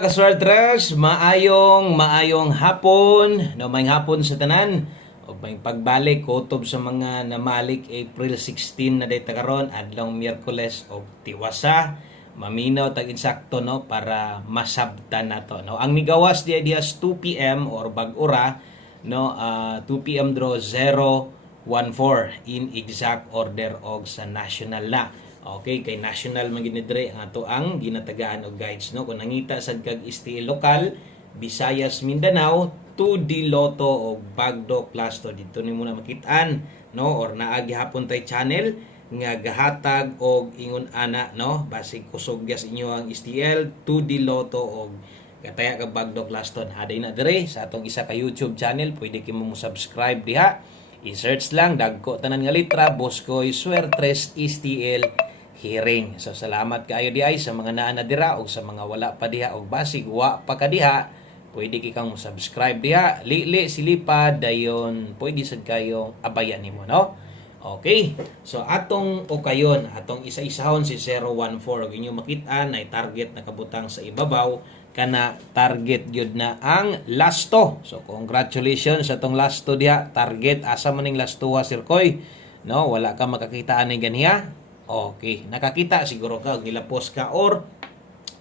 Kaswartres, maayong hapon, no may hapon sa tanan. O may pagbalik kutob sa mga namalik April 16 na dayta karon adlaw Miyerkules og tiwasa. Maminaw tag insakto no para masabtan nato no. Ang migawas dias 2 PM or bag-ora no 2 PM draw 014 in exact order og sa national na. Okay, kay national man ginidre ang ato ang ginatagaan og guides no. Kung nangita sad kag STL lokal, Visayas, Mindanao, 2D Lotto o Bagdo Cluster dito nimo na makit-an no or naagi hapon tay channel nga gahatag og ingon ana no basig kusog gas inyo ang STL 2D Lotto og kataya kag Bagdo Cluster haday na dire sa atong isa ka YouTube channel. Pwede kimo mo subscribe diha, i-search lang dagko tanan nga litra Boscoy Suertres STL hearing. So salamat kaayo di ay sa mga naa na dira o sa mga wala pa diha og basig wa pa ka diha, pwede ki kang subscribe diha. Lili silipad dayon pwede sad kayo abayan nimo no. Okay. So atong okayon, atong isa-isahon si 014 og inyo makit-an ay target na kabutang sa ibabaw kana target gyud na ang lasto. So congratulations sa atong lasto diha. Target asa maning lasto ha Sir Koy. No, wala ka makakitaan ni ganiya. Okay, nakakita siguro ka gilapos ka or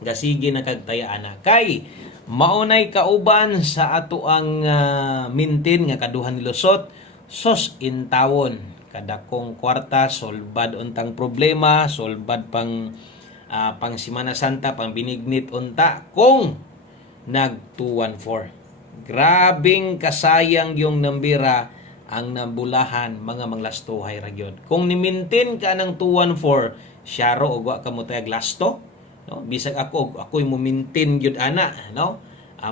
gasigi na kagtayaan na kay maunay kauban sa ato ang mintin nga kaduhan ni lusot sos intawon kadakong kwarta solbad untang problema, solbad pang Semana Santa, pang binignit unta kung nag 214. Grabing kasayang yung nambira ang nabulahan mga manglastuhay ra gyud. Kung ni-maintain ka ng 214, syaro og wa ka mo tayag lasto, no? Bisag ako'y mo maintain gyud ana, no?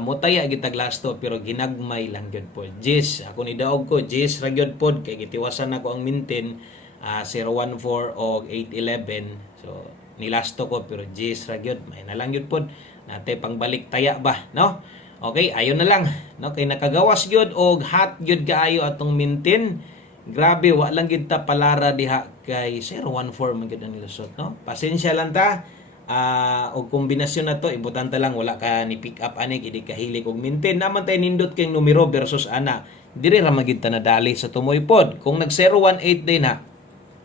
Mo taya gitag lasto pero ginagmay lang gyud po. Jis, ako ni daog ko, jis ra gyud pod kay gitiwasan ako ang maintain 014 o 811. So nilasto ko pero jis ra gyud, may na lang gyud pod. Nate pangbalik taya ba, no? Okay, ayon na lang no kay nakagawas gyud og hot gyud kaayo atong mintin. Grabe wa lang gyud ta palara diha kay 014 man gyud ang lusot no. Pasensya lang ta. Og kombinasyon na to ibutan ta lang wala ka ni pick up ani idi kahilig og mintin. Naman tay nindot kay numero versus ana. Diri ra magid ta nadali sa tumoy pod. Kung nag 018 din ha.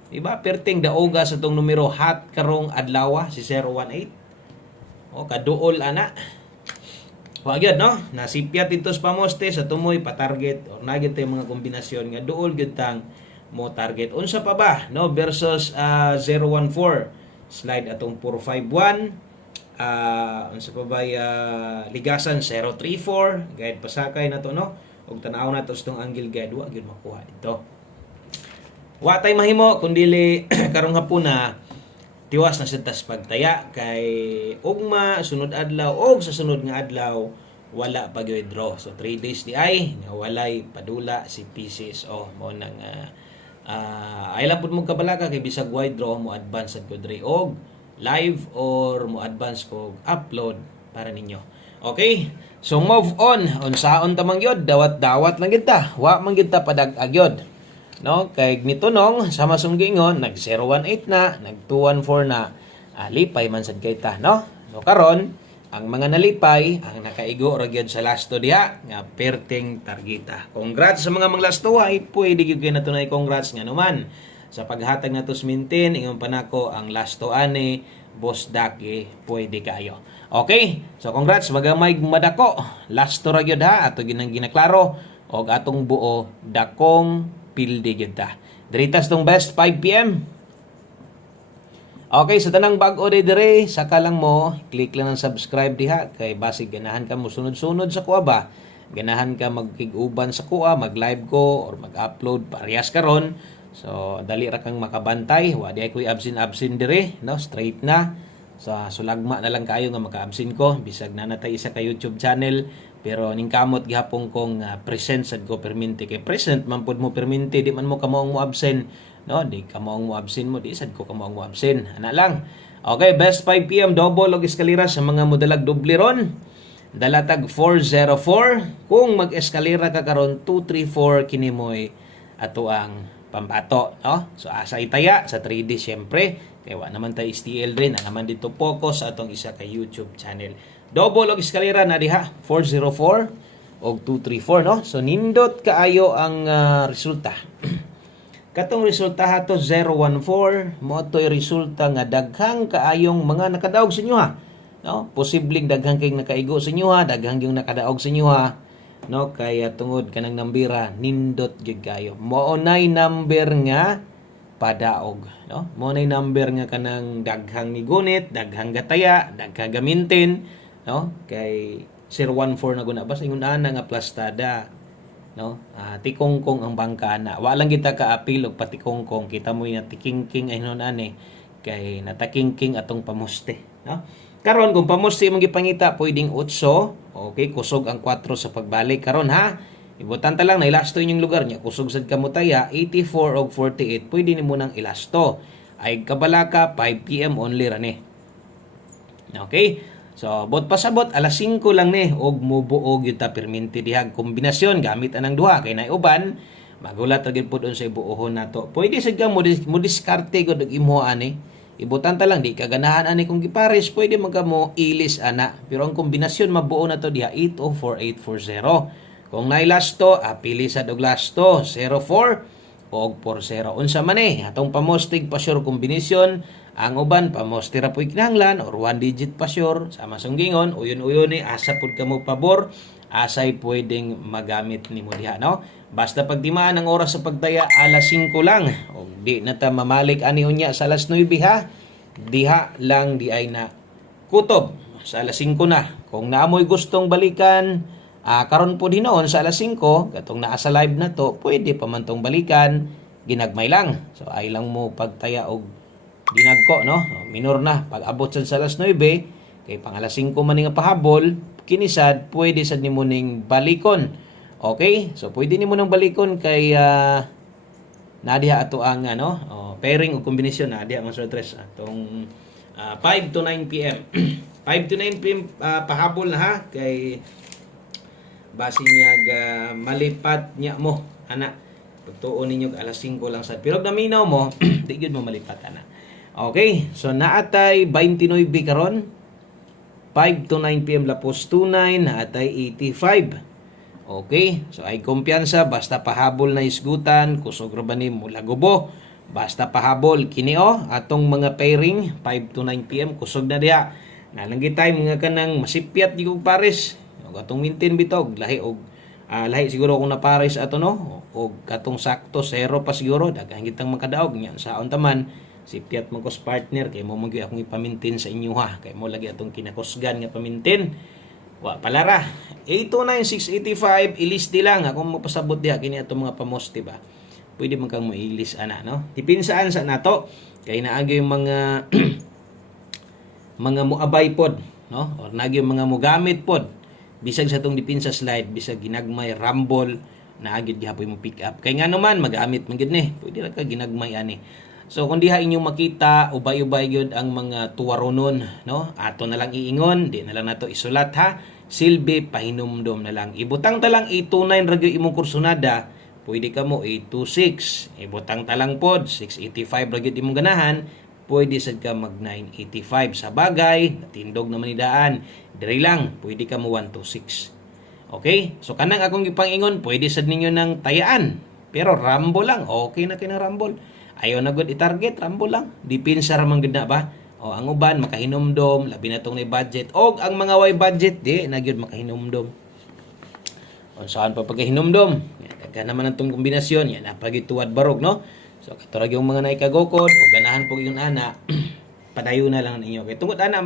Diba perting daoga sa tong numero hot karong adlaw si 018. O kaduol ana. Wa gyud no, nasipyat ito sa pamoste sa tumoy pa target or nagit tay mga kombinasyon nga duol gyud tang mo target. Unsa pa ba no versus 014 slide atong 451 unsa pa ba ligasan 034 guide pasakay na to no og tan-aw na to stong angle guide wa gyud makuha dito. Wa tay mahimo kun dili karong hapon na tiwas na sa pagtaya kay ugma sunod adlaw og sa sunod nga adlaw wala pa gyud draw. So 3 days di ay walay padula si PCSO mo nang ay lang pud mo kabalaga kay bisag wide draw mo advance sad ko dre og live or mo advance ko upload para ninyo. Okay? So move on. Unsaon ta man gyud dawat-dawat lang gyud ta. Wa man gyud ta padag-ag gyud. No, kay nitunong sama sunggingon nag 018 na, nag 214 na, lipay man sad kay ta, no? So karon ang mga nalipay ang nakaigo ra gyud sa lasto diha nga perting targeta. Congrats sa mga manglasto ay pwede gyud kay natunay congrats nga naman sa paghatag nato sa mintin ingon pa nako ang lasto ani Boss Daki pwede kayo. Okay? So congrats magamay madako. Lasto ra gyud ha ato ginang ginaklaro og atong buo dakong pildi gyud ta. Diritas tong best 5 PM. Okay, sa tanang bag-o dire saka lang mo click lang ng subscribe diha kay basig ganahan ka mo sunod-sunod sa kuha ba. Ganahan ka magkig-uban sa kuha, mag-live ko or mag-upload parehas karon. So dali ra kang makabantay, wa di ay koy absin dire, no? Straight na. Sa sulagma na lang kayo nga maka-absin ko bisag na natay isa ka YouTube channel. Pero ning kamot gihapon kong present sad ko perminti kay present man pud mo perminti di man mo kamo mo absent no di kamo mo absent mo di sad ko kamo mo absent ana lang. Okay, best 5 PM double og eskalera sa mga modalag doble ron dalatag 404 kung mag-eskalera ka karon 234 kini moy ato ang pambato no. So asa itaya sa 3D syempre kay wa naman tay STL rin naman dito focus sa atong isa ka YouTube channel. Double og eskalera na diha 404 og 234 no. So nindot kaayo ang resulta. Katong resulta hato 014 mo toy resulta nga daghang kaayong mga nakadaog sa inyo ha. No, posibleng daghang kay nakaigo sa inyo ha, daghang yung nakadaog sa inyo ha. No, kaya tungod kanang nambira nindot gyud kayo. Mao nay number nga padaog, no? Mao nay number nga kanang daghang migunit, daghang gataya, daghang gamintin, no? Kay 014 na guna ba sa ingon ana nga plastada, no? Tikongkong ang bangkana. Wa lang kita ka-apil og patikongkong, kita mo yung tikingking ay non ani kay natakingking atong pamuste, no? Karon kung pamuste imong gipangita pwedeng 8, okay, kusog ang 4 sa pagbalik karon ha. Ibutan ta lang na ilasto inyong lugar niya, kusog sad kamutaya 84 og 48, pwede nimo nang ilasto. Ay kabalaka 5 PM only rani. Okay? So, bot pasabot alas 5 lang ni og mubuog yung ta perminti dihag kombinasyon gamit anang duha kay nay uban magulat ra gid pud sa ibuohon nato. Pwede sad ka mo diskarte gud og imo ani. Ibutan ta lang di ka ganahan ani kung gipares pwede magamo ilis ana. Pero ang kombinasyon mabuo na to diha 804-840. Kung nay lasto pili sad og lasto 04 og 40. Unsa man atong pamostig pa sure kombinasyon. Ang uban pamoste ra po'y kinahanglan or 1 digit pa sure sama sunggingon uyon-uyon ni asa pud kamo pabor asay pwedeng magamit nimo diha no. Basta pagtimaan ang oras sa pagtaya alas 5 lang o di na ta mamalik ani unya sa alas 9 ha. Diha lang di ay na kutob sa alas 5 na. Kung naamoy gustong balikan karon po hinoon sa alas 5 katong naa sa live na to pwede pa man tong balikan ginagmay lang. So ay lang mo pagtaya og dinagko no minor na pag abot sa alas 9 kay pang alas 5 man nga pahabol kinisad pwede sad nimo ning balikon. Okay, so pwede nimo nang balikon kay nadiha ato ang pairing o kombinasyon nadiha man sa tres atong 5 to 9 PM 5 to 9 PM pahabol na ha kay base niya malipat niya mo ana pagtuon ninyo alas 5 lang sad pero naminaw mo di gyud mo malipat ana. Okay, so naatay 29 karon 5 to 9 PM lapos 29 naatay 85. Okay, so ay kumpiyansa basta pahabol na isgutan kusog ra ba ni mula gubo basta pahabol kini atong mga pairing 5 to 9 PM kusog na diha nalanggi tay mga kanang masipyat di kog pares og atong mintin bitog lahi og lahi siguro kung napares ato no og katong sakto zero pa siguro daghang kitang makadaog nya saon taman si Piat Magkos partner kay mo magi akong ipamintin sa inyo ha kay mo lagi atong kinakusgan nga pamintin wa palara 829-685 ilis di lang akong magpasabot diha kini atong mga pamoste ba pwede man kang moilis ana no dipinsaan sa nato kay naagi yung mga mga muabay pod no or naagi yung mga mugamit pod bisag sa tong dipinsa slide bisag ginagmay rumble naagid gihapoy mo pick up kay ngano man magamit man gid ni pwede ra ka ginagmay ani. So kung diha inyong makita ubay-ubay gyud ang mga tuwaronon no ato na lang iingon di na lang nato isulat ha silbi pahinumdom na lang ibutang ta lang 829 ra gyud imong kursunada pwede ka mo 826 ibutang ta lang pod 685 ra gyud imong ganahan pwede sad ka mag 985 sa bagay natindog naman ni daan diri lang pwede ka mo 126. Okay, so kanang akong gipangingon pwede sad ninyo nang tayaan pero rambo lang okay na kinang ramble. Ayaw na gud i-target rambo lang dipinsa ra man gud na ba o ang uban makahinumdom labi na tong ni budget og ang mga way budget di na gyud makahinumdom unsaan pa pagkahinumdom daghan naman ang tong kombinasyon yan napagituwad barog no so katurag yung mga naikagokod o ganahan pug yung ana padayon na lang ninyo kay tungod ana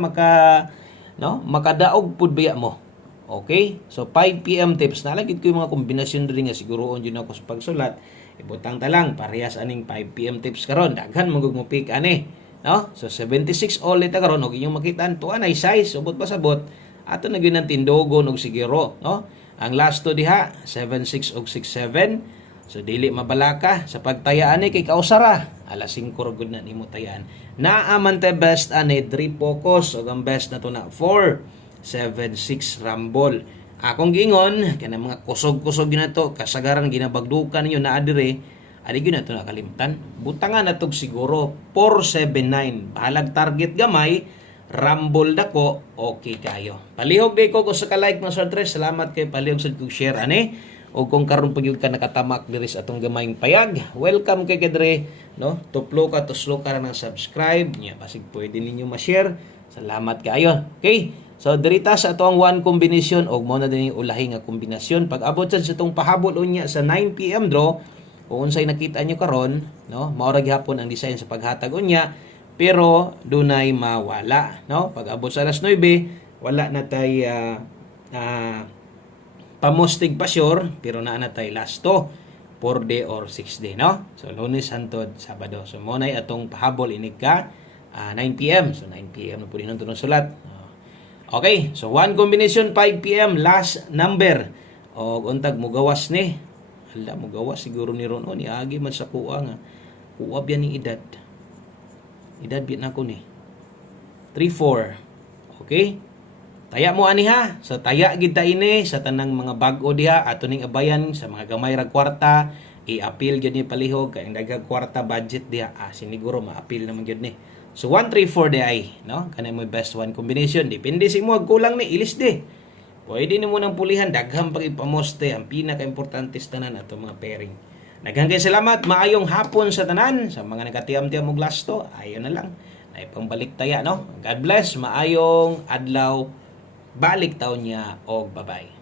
makadaog pud biya mo. Okay, so 5 PM tips na lagid ko yung mga kombinasyon diri nga siguroon jud ako sa pagsulat. Ibutang ta lang parehas aning 5 PM tips karon daghan mo mo pick ani no so 76 ulit ta karon og inyong makitaan tuwa na size subot pasabot ato na gyud ang tindogon og siguro no ang last to diha 76 og 67 so dili mabalaka sa pagtaya ani kay kausara alas 5 ra gud na nimo tayaan naaman ta best ani 3 focus og ang best na to na 476 rumble. Akong giingon kana mga kusog-kusog ginato kasagaran ginabagdukan ninyo na adire adi gyud nato nakalimtan butangan natog siguro 479 bahalag target gamay Rumble dako, okay kayo. Palihog day ko kung sa ka-like mga Sir Tres, salamat kay palihog sa kong share ani. O kung karon pa gyud ka nakatamak diri sa atong gamayng payag, welcome kay kadre, no? Tuplo ka, tuslo ka na ng subscribe, nya basig pwede ninyo ma-share. Salamat kayo. Okay? So dirita sa atong one combination og mo na din yung ulahi nga kombinasyon. Pag abot sa itong pahabol unya sa 9 PM draw, kung unsay nakita nyo karon, no? Mao ra gihapon ang design sa paghatag unya, pero dunay mawala, no? Pag abot sa alas 9, wala na tay pamustig pa sure, pero naa na tay lasto 4 day or 6 day, no? So Lunes hangtod Sabado. So mo nay atong pahabol inig ka 9 PM. So 9 PM na pud nun tunong sulat. Okay, so one combination 5 PM last number. Og untag mugawas ni. Hala mugawas siguro ni Ron ni agi man sa kuha nga. Kuha biyan ning edad. Edad biyan ako ni. 34. Okay? Taya mo ani ha. So taya gid ta ini sa tanang mga bag-o diha ato ning abayan sa mga gamay ra kwarta, i-appeal gyud ni palihog kay daghang kwarta budget diha. Siniguro ma-appeal naman gyud ni. So 1 3 4 di ay, no? Kanay mo best one combination. Depende sa imo kulang ni ilis di. Pwede nimo nang pulihan daghang pag ipamoste ang pinaka-importante sa tanan ato mga pairing. Daghang kay salamat, maayong hapon sa tanan sa mga nagatiam-tiam og lasto. Ayon na lang. Nay pangbalik taya, no? God bless, maayong adlaw. Balik taon niya og bye-bye.